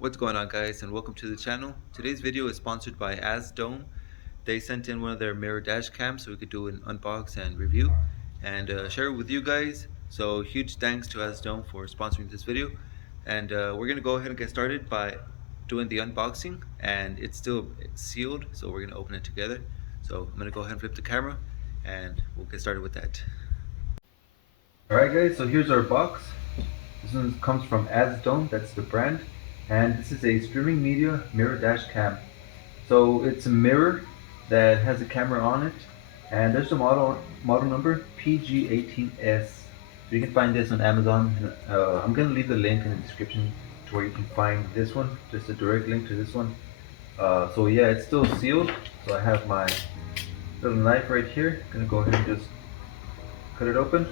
What's going on, guys, and welcome to the channel. Today's video is sponsored by AZDOME. They sent in one of their mirror dash cams so we could do an unbox and review and share it with you guys. So huge thanks to AZDOME for sponsoring this video. And we're going to go ahead and get started by doing the unboxing, and it's still sealed, so we're going to open it together. So I'm going to go ahead and flip the camera and we'll get started with that. Alright guys, so here's our box. This one comes from AZDOME, that's the brand. And this is a streaming media mirror dash cam. So it's a mirror that has a camera on it, and there's the model number PG18S. So you can find this on Amazon. I'm gonna leave the link in the description to where you can find this one, just a direct link to this one. So yeah, it's still sealed. So I have my little knife right here. Gonna go ahead and just cut it open.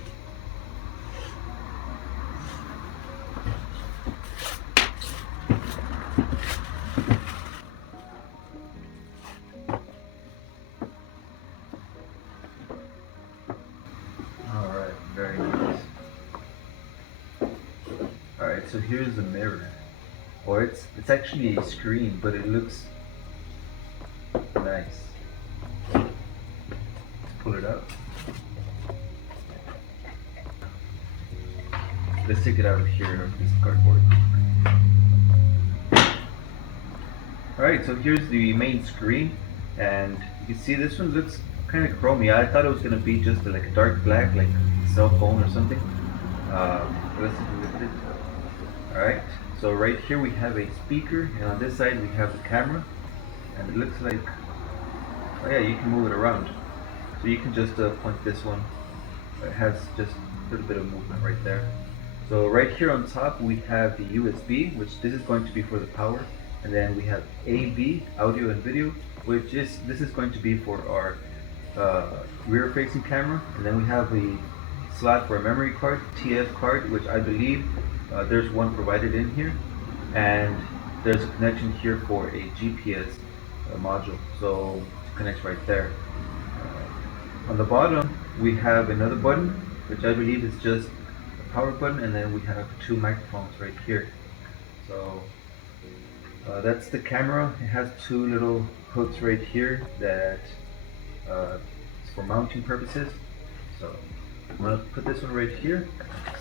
Alright, very nice. Alright, so here's the mirror. Or it's actually a screen, but it looks nice. Let's pull it out. Let's take it out of here, of this cardboard. Alright, so here's the main screen, and you can see this one looks kind of chromy. I thought it was going to be just like a dark black, like a cell phone or something. Let's take a look at it. Alright, so right here we have a speaker, and on this side we have the camera, and it looks like, oh yeah, you can move it around. So you can just point this one. It has just a little bit of movement right there. So right here on top we have the USB, which this is going to be for the power, and then we have AV, audio and video, which this is going to be for our rear facing camera, and then we have a slot for a memory card, TF card, which I believe there's one provided in here, and there's a connection here for a GPS module, so it connects right there. On the bottom we have another button, which I believe is just a power button, and then we have two microphones right here. So that's the camera. It has two little hooks right here that is for mounting purposes. So I'm gonna put this one right here.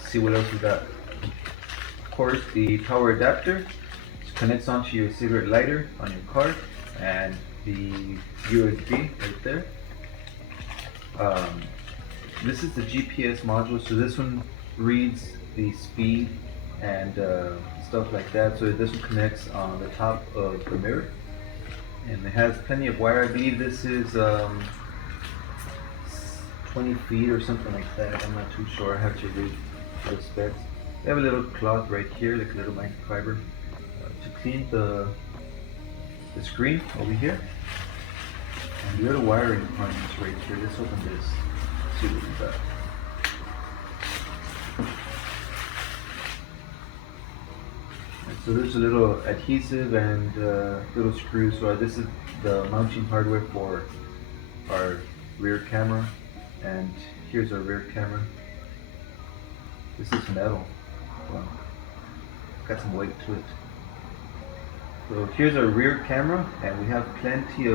See what else we got. Of course, the power adapter, which connects onto your cigarette lighter on your car, and the USB right there. This is the GPS module, so this one reads the speed and stuff like that. So this one connects on the top of the mirror, and it has plenty of wire. I believe this is 20 feet or something like that. I'm not too sure. I have to read the specs. They have a little cloth right here, like a little microfiber, to clean the screen over here. And the little wiring harness right here. Let's open this. See what we got. So there's a little adhesive and little screws. So this is the mounting hardware for our rear camera, and here's our rear camera. This is metal. Wow. Got some weight to it. So here's our rear camera, and we have plenty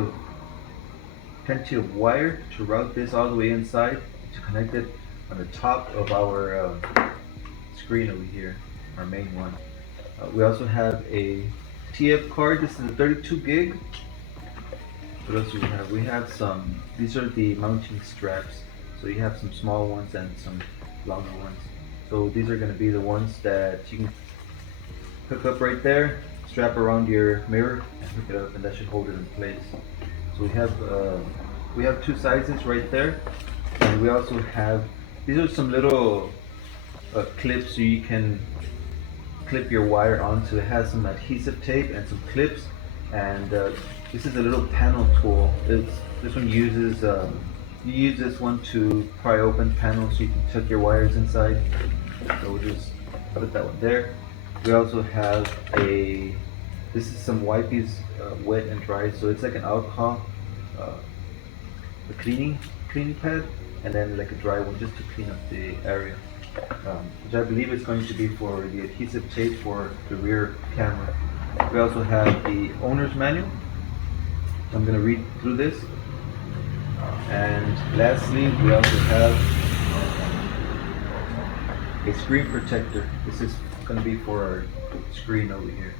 of wire to route this all the way inside to connect it on the top of our screen over here, our main one. We also have a TF card. This is a 32 gig. What else do we have? We have some, these are the mounting straps. So you have some small ones and some longer ones. So these are going to be the ones that you can hook up right there, strap around your mirror and hook it up, and that should hold it in place. So we have two sizes right there, and we also have, these are some little clips so you can clip your wire onto. It has some adhesive tape and some clips, and this is a little panel tool. This one uses you use this one to pry open panels so you can tuck your wires inside. So we'll just put that one there. We also have this is some wipes, wet and dry. So it's like an alcohol, a cleaning pad, and then like a dry one just to clean up the area. Which I believe is going to be for the adhesive tape for the rear camera. We also have the owner's manual. I'm going to read through this. And lastly, we also have a screen protector. This is going to be for our screen over here.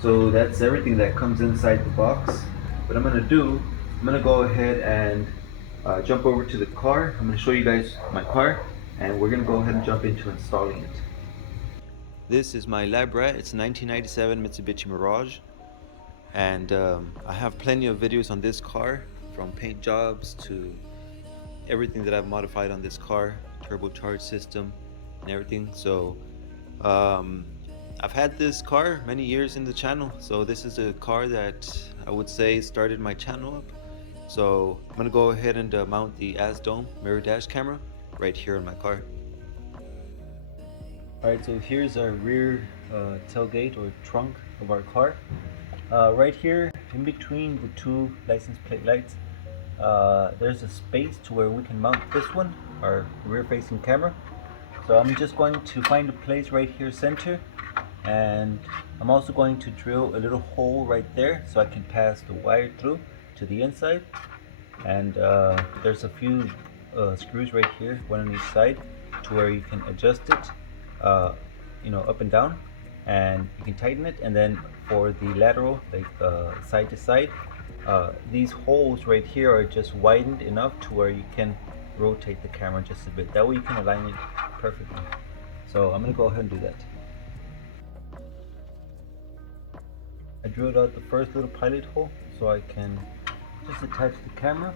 So that's everything that comes inside the box. What I'm going to do, I'm going to go ahead and jump over to the car. I'm going to show you guys my car, and we're going to go ahead and jump into installing it. This is my lab rat. It's a 1997 Mitsubishi Mirage, and I have plenty of videos on this car, from paint jobs to everything that I've modified on this car, turbocharged system and everything. So I've had this car many years in the channel, so this is a car that I would say started my channel up. So I'm gonna go ahead and mount the AZDOME mirror dash camera right here in my car. Alright, so here's our rear tailgate or trunk of our car. Right here in between the two license plate lights, there's a space to where we can mount this one, our rear facing camera. So I'm just going to find a place right here center, and I'm also going to drill a little hole right there so I can pass the wire through to the inside. And there's a few screws right here, one on each side, to where you can adjust it, you know, up and down, and you can tighten it. And then for the lateral, like side to side, these holes right here are just widened enough to where you can rotate the camera just a bit. That way you can align it perfectly. So I'm gonna go ahead and do that. I drilled out the first little pilot hole so I can just attach the camera.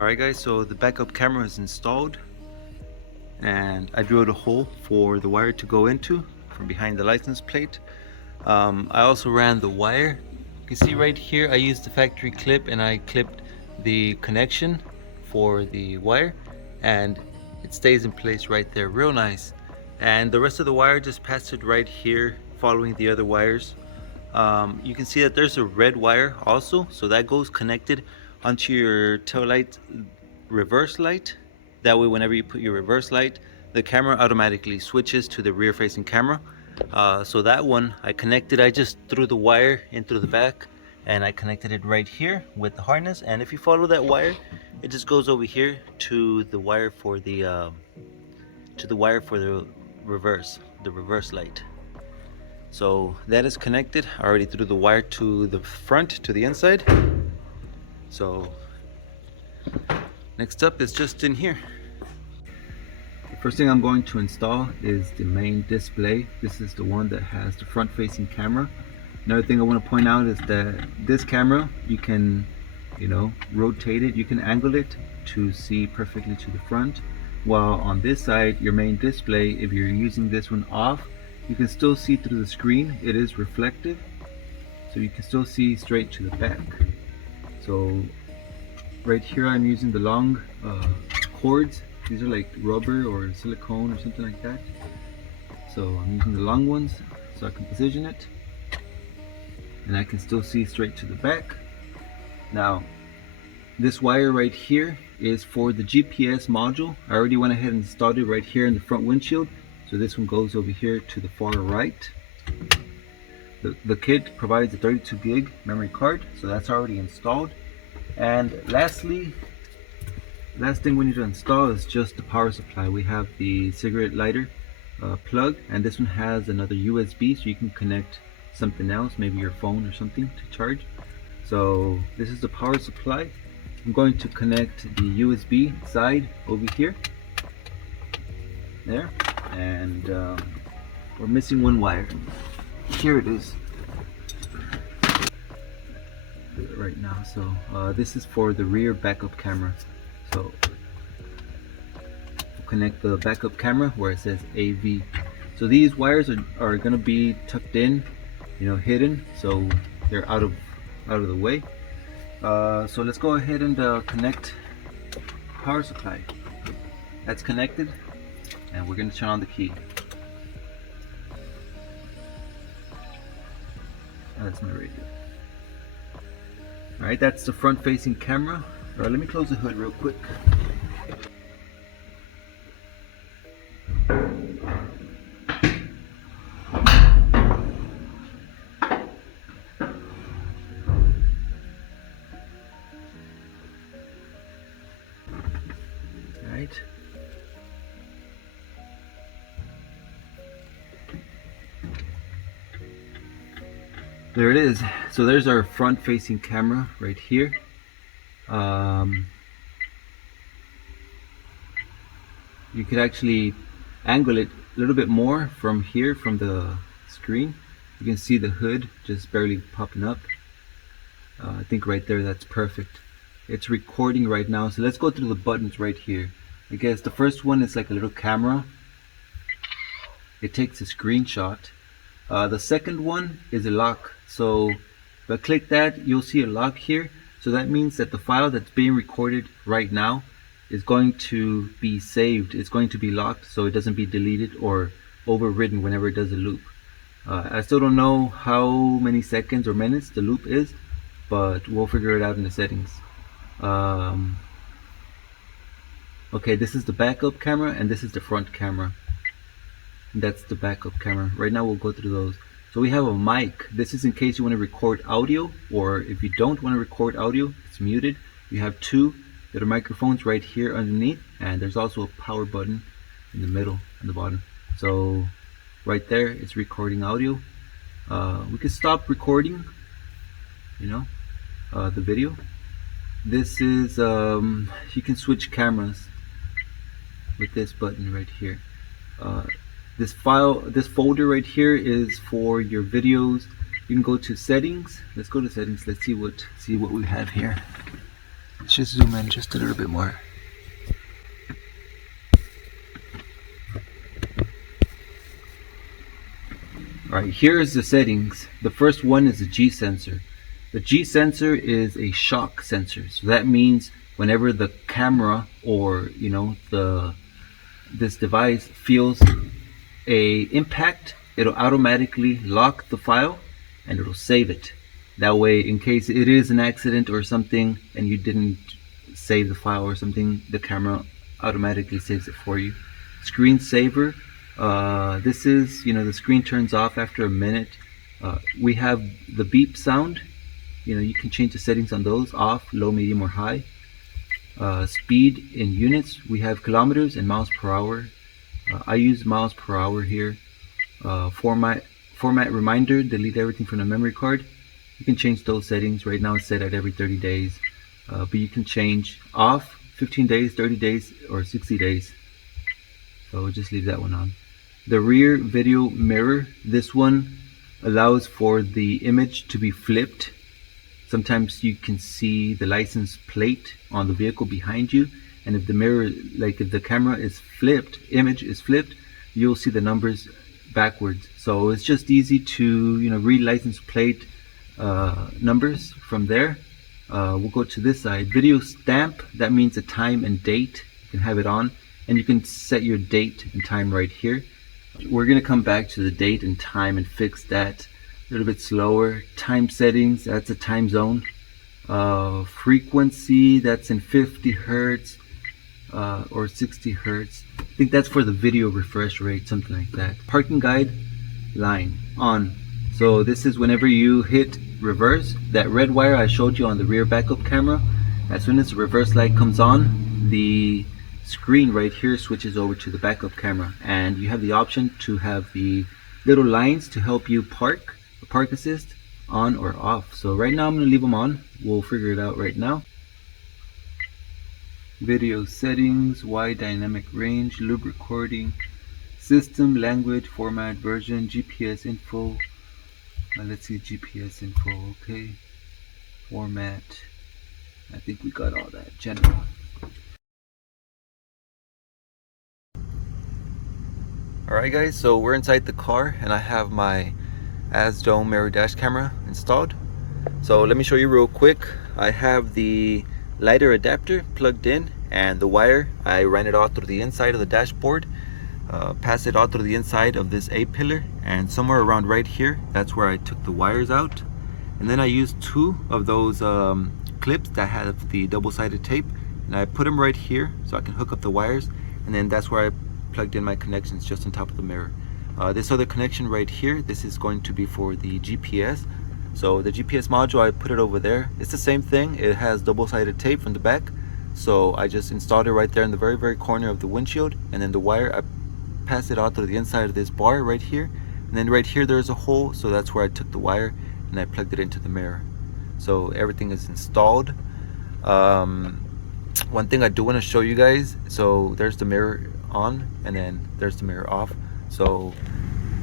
Alright guys, so the backup camera is installed, and I drilled a hole for the wire to go into from behind the license plate. I also ran the wire. You can see right here I used the factory clip, and I clipped the connection for the wire, and it stays in place right there, real nice. And the rest of the wire just passed it right here following the other wires. You can see that there's a red wire also, so that goes connected onto your tail light reverse light. That way whenever you put your reverse light, the camera automatically switches to the rear facing camera. So that one I connected, I just threw the wire in through the back, and I connected it right here with the harness. And if you follow that wire, it just goes over here to the wire for the reverse light. So that is connected. I already threw the wire to the front, to the inside. So next up is just in here. The first thing I'm going to install is the main display. This is the one that has the front facing camera. Another thing I want to point out is that this camera, you can, you know, rotate it, you can angle it to see perfectly to the front. While on this side, your main display, if you're using this one off, you can still see through the screen. It is reflective, so you can still see straight to the back. So right here I'm using the long cords. These are like rubber or silicone or something like that. So I'm using the long ones so I can position it, and I can still see straight to the back. Now this wire right here is for the GPS module. I already went ahead and installed it right here in the front windshield, So this one goes over here to the far right. The kit provides a 32 gig memory card, so that's already installed. And lastly, last thing we need to install is just the power supply. We have the cigarette lighter plug, and this one has another USB, so you can connect something else, maybe your phone or something, to charge. So this is the power supply. I'm going to connect the USB side over here, there, and we're missing one wire. Here it is right now. So this is for the rear backup camera. So we'll connect the backup camera where it says AV. So these wires are going to be tucked in, hidden, so they're out of the way. So let's go ahead and connect power supply. That's connected, and we're going to turn on the key. That's my radio. Alright, that's the front facing camera. Let me close the hood real quick. Alright. There it is. So there's our front facing camera right here. You could actually angle it a little bit more from here, from the screen. You can see the hood just barely popping up. I think right there, that's perfect. It's recording right now. So let's go through the buttons right here. I guess the first one is like a little camera. It takes a screenshot. The second one is a lock. So if I click that, you'll see a lock here. So that means that the file that's being recorded right now is going to be saved. It's going to be locked so it doesn't be deleted or overridden whenever it does a loop. I still don't know how many seconds or minutes the loop is, but we'll figure it out in the settings. Okay, this is the backup camera and this is the front camera. That's the backup camera. Right now we'll go through those. So we have a mic. This is in case you want to record audio, or if you don't want to record audio, it's muted. You have two little microphones right here underneath, and there's also a power button in the middle and the bottom. So right there, it's recording audio. We can stop recording, the video. This is, you can switch cameras with this button right here. This folder right here is for your videos. You can go to settings. Let's go to settings. Let's see what we have here. Let's just zoom in just a little bit more. Alright, here is the settings. The first one is the G sensor. The G sensor is a shock sensor. So that means whenever the camera or this device feels a impact, it'll automatically lock the file and it'll save it. That way, in case it is an accident or something and you didn't save the file or something, the camera automatically saves it for you. Screensaver, this is, the screen turns off after a minute. We have the beep sound. You can change the settings on those, off, low, medium, or high. Speed in units, we have kilometers and miles per hour. I use miles per hour here. Format reminder, delete everything from the memory card. You can change those settings. Right now it's set at every 30 days. But you can change off 15 days, 30 days, or 60 days. So we'll just leave that one on. The rear video mirror, this one allows for the image to be flipped. Sometimes you can see the license plate on the vehicle behind you, and if the mirror, if the camera is flipped, image is flipped, you'll see the numbers backwards. So it's just easy to read license plate numbers from there. We'll go to this side. Video stamp, that means the time and date. You can have it on, and you can set your date and time right here. We're going to come back to the date and time and fix that a little bit slower. Time settings, that's a time zone. Frequency, that's in 50 hertz. or 60 hertz. I think that's for the video refresh rate, something like that. Parking guide line on. So this is whenever you hit reverse, that red wire I showed you on the rear backup camera, as soon as the reverse light comes on, the screen right here switches over to the backup camera, and you have the option to have the little lines to help you park assist on or off. So right now I'm going to leave them on. We'll figure it out right now. Video settings, wide dynamic range, loop recording, system, language, format, version, GPS info. Let's see, GPS info, okay. Format, I think we got all that. General. Alright guys, so we're inside the car and I have my AZDOME mirror dash camera installed. So let me show you real quick. I have the lighter adapter plugged in, and the wire, I ran it all through the inside of the dashboard, passed it all through the inside of this A-pillar, and somewhere around right here, that's where I took the wires out. And then I used two of those clips that have the double-sided tape, and I put them right here so I can hook up the wires, and then that's where I plugged in my connections, just on top of the mirror. This other connection right here, this is going to be for the GPS. So the GPS module, I put it over there. It's the same thing. It has double-sided tape from the back. So I just installed it right there in the very corner of the windshield. And then the wire, I passed it out through the inside of this bar right here. And then right here there's a hole, so that's where I took the wire and I plugged it into the mirror. So everything is installed. One thing I do want to show you guys, so there's the mirror on and then there's the mirror off. So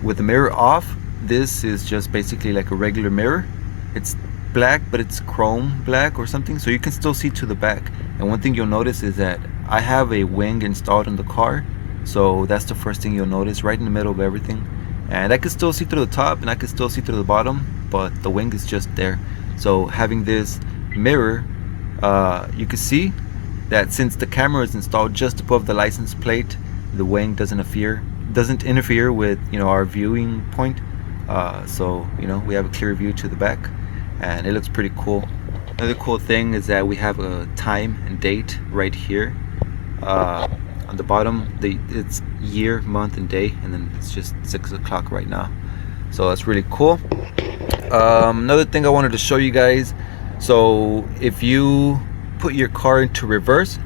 with the mirror off, this is just basically like a regular mirror. It's black, but it's chrome black or something, so you can still see to the back. And one thing you'll notice is that I have a wing installed in the car, so that's the first thing you'll notice, right in the middle of everything. And I can still see through the top and I can still see through the bottom, but the wing is just there. So having this mirror, you can see that since the camera is installed just above the license plate, the wing doesn't interfere with, you know, our viewing point. So, you know, we have a clear view to the back and it looks pretty cool. Another cool thing is that we have a time and date right here. On the bottom, it's year, month, and day, and then it's just 6 o'clock right now. So that's really cool. Another thing I wanted to show you guys. So if you put your car into reverse,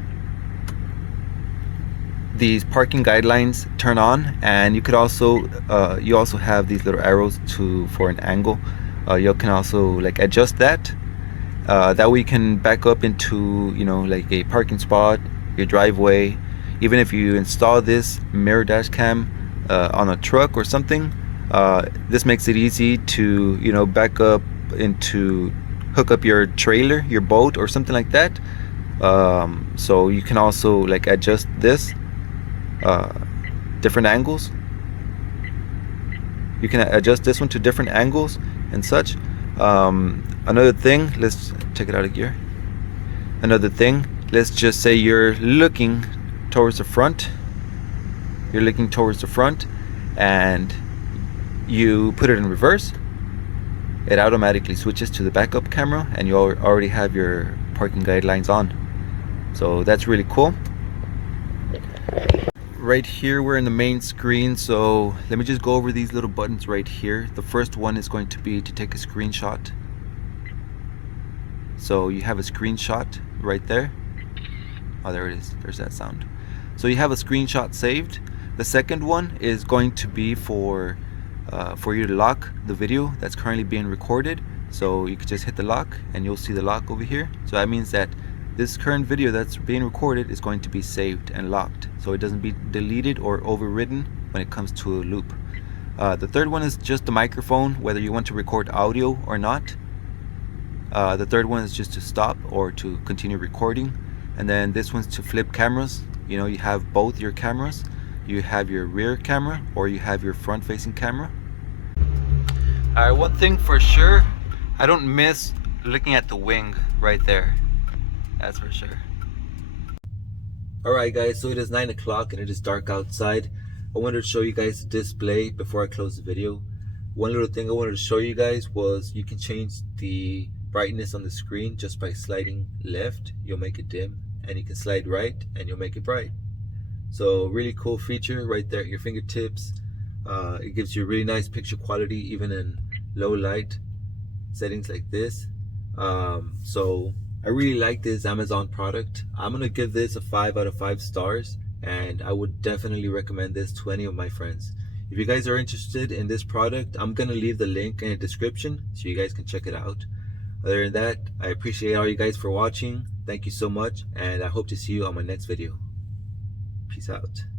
these parking guidelines turn on, and you could also you also have these little arrows for an angle. You can also like adjust that. That way you can back up into, you know, like a parking spot, your driveway. Even if you install this mirror dash cam on a truck or something, this makes it easy to, you know, back up into, hook up your trailer, your boat, or something like that. So you can also like adjust this, different angles. You can adjust this one to different angles and such. Another thing, let's take it out of gear. Another thing, let's just say you're looking towards the front. You're looking towards the front and you put it in reverse. It automatically switches to the backup camera and you already have your parking guidelines on. So that's really cool. Right here we're in the main screen, so let me just go over these little buttons right here. The first one is going to be to take a screenshot. So you have a screenshot right there. Oh, there it is. There's that sound. So you have a screenshot saved. The second one is going to be for you to lock the video that's currently being recorded. So you could just hit the lock and you'll see the lock over here. So that means that this current video that's being recorded is going to be saved and locked, so it doesn't be deleted or overridden when it comes to a loop. The third one is just the microphone, whether you want to record audio or not. The third one is just to stop or to continue recording. And then this one's to flip cameras. You know, you have both your cameras. You have your rear camera or you have your front facing camera. Alright, one thing for sure, I don't miss looking at the wing right there. That's for sure. Alright guys, so it is 9 o'clock and it is dark outside. I wanted to show you guys the display before I close the video. One little thing I wanted to show you guys was you can change the brightness on the screen just by sliding left. You'll make it dim, and you can slide right and you'll make it bright. So really cool feature right there at your fingertips. It gives you really nice picture quality even in low light settings like this. So I really like this Amazon product. I'm gonna give this a 5 out of 5 stars, and I would definitely recommend this to any of my friends. If you guys are interested in this product, I'm gonna leave the link in the description so you guys can check it out. Other than that, I appreciate all you guys for watching. Thank you so much, and I hope to see you on my next video. Peace out.